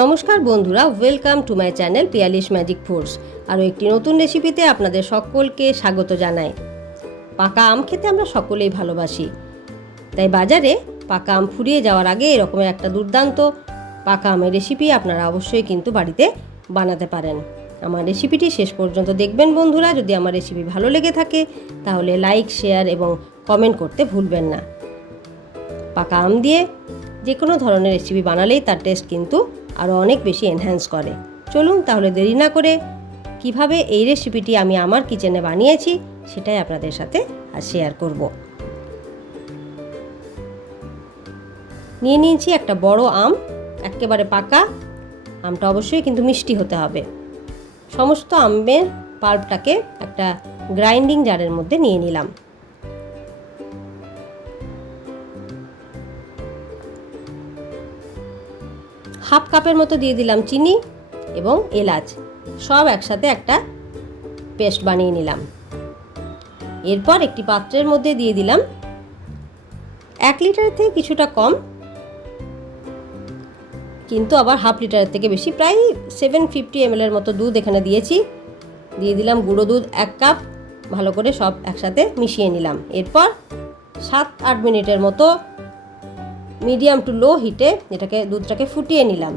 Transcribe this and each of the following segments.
নমস্কার বন্ধুরা welcome to my channel Piyali's magic force আরও একটি নতুন রেসিপিতে আপনাদের সকলকে স্বাগত জানাই। পাকা আম খেতে আমরা সকলেই ভালোবাসি। তাই বাজারে পাকা আম ফুরিয়ে যাওয়ার আগে এরকমের একটা দুর্দান্ত পাকা আমের রেসিপি আপনারা অবশ্যই কিন্তু বাড়িতে বানাতে পারেন। আমার রেসিপিটি শেষ পর্যন্ত দেখবেন বন্ধুরা, যদি আমার রেসিপি ভালো লেগে থাকে, তাহলে লাইক শেয়ার এবং কমেন্ট করতে ভুলবেন না। পাকা আম দিয়ে যে কোনো ধরনের রেসিপি বানালেই তার টেস্ট কিন্তু আরও অনেক বেশি এনহ্যান্স করে। চলুন তাহলে দেরি না করে কীভাবে এই রেসিপিটি আমি আমার কিচেনে বানিয়েছি সেটাই আপনাদের সাথে আর শেয়ার করব। নিয়ে নিয়েছি একটা বড় আম, একেবারে পাকা। আমটা অবশ্যই কিন্তু মিষ্টি হতে হবে। সমস্ত আমের পাল্পটাকে একটা গ্রাইন্ডিং জারের মধ্যে নিয়ে নিলাম। হাফ কাপের মতো দিয়ে দিলাম চিনি এবং এলাচ। সব একসাথে একটা পেস্ট বানিয়ে নিলাম। এরপর একটি পাত্রের মধ্যে দিয়ে দিলাম এক লিটার থেকে কিছুটা কম, কিন্তু আবার হাফ লিটারের থেকে বেশি। প্রায় সেভেন ফিফটি এমএলের মতো দুধ এখানে দিয়েছি। দিয়ে দিলাম গুঁড়ো দুধ এক কাপ, ভালো করে সব একসাথে মিশিয়ে নিলাম। এরপর সাত আট মিনিটের মতো মিডিয়াম টু লো হিটে এটাকে দুধটাকে ফুটিয়ে নিলাম।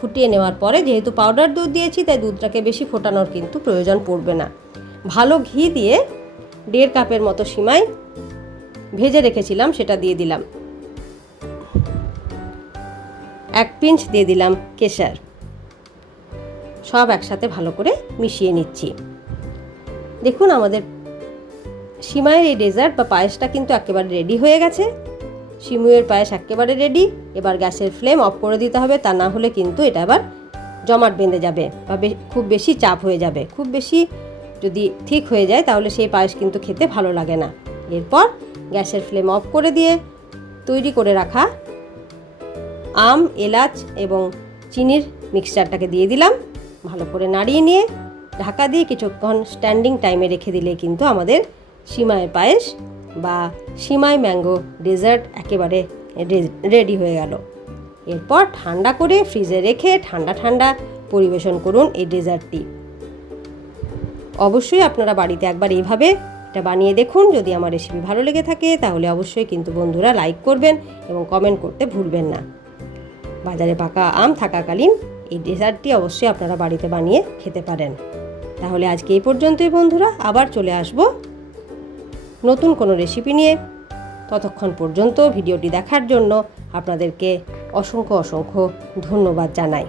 ফুটিয়ে নেওয়ার পরে যেহেতু পাউডার দুধ দিয়েছি, তাই দুধটাকে বেশি ফোটানোর কিন্তু প্রয়োজন পড়বে না। ভালো ঘি দিয়ে দেড় কাপের মতো সিমাই ভেজে রেখেছিলাম, সেটা দিয়ে দিলাম। এক পিঞ্চ দিয়ে দিলাম কেশার। সব একসাথে ভালো করে মিশিয়ে নিচ্ছি। দেখুন আমাদের সিমাইয়ের এই ডেজার্ট বা পায়েসটা কিন্তু একেবারে রেডি হয়ে গেছে। শিমুয়ের পায়েস একেবারে রেডি এবার গ্যাসের ফ্লেম অফ করে দিতে হবে, তা না হলে কিন্তু এটা আবার জমাট বেঁধে যাবে বা খুব বেশি চাপ হয়ে যাবে। খুব বেশি যদি ঠিক হয়ে যায়, তাহলে সেই পায়েস কিন্তু খেতে ভালো লাগে না। এরপর গ্যাসের ফ্লেম অফ করে দিয়ে তৈরি করে রাখা আম, এলাচ এবং চিনির মিক্সচারটাকে দিয়ে দিলাম। ভালো করে নাড়িয়ে নিয়ে ঢাকা দিয়ে কিছুক্ষণ স্ট্যান্ডিং টাইমে রেখে দিলে কিন্তু আমাদের সিমাইয়ের পায়েস বা সিমাই ম্যাঙ্গো ডেজার্ট একেবারে রেডি হয়ে গেল। এরপর ঠান্ডা করে ফ্রিজে রেখে ঠান্ডা ঠান্ডা পরিবেশন করুন এই ডেজার্টটি। অবশ্যই আপনারা বাড়িতে একবার এইভাবে এটা বানিয়ে দেখুন। যদি আমার রেসিপি ভালো লেগে থাকে তাহলে অবশ্যই কিন্তু বন্ধুরা লাইক করবেন এবং কমেন্ট করতে ভুলবেন না। বাজারে পাকা আম থাকাকালীন এই ডেজার্টটি অবশ্যই আপনারা বাড়িতে বানিয়ে খেতে পারেন। তাহলে আজকে এই পর্যন্তই বন্ধুরা। আবার চলে আসব নতুন কোনো রেসিপি নিয়ে ততক্ষণ পর্যন্ত ভিডিওটি দেখার জন্য আপনাদেরকে অসংখ্য অসংখ্য ধন্যবাদ জানাই।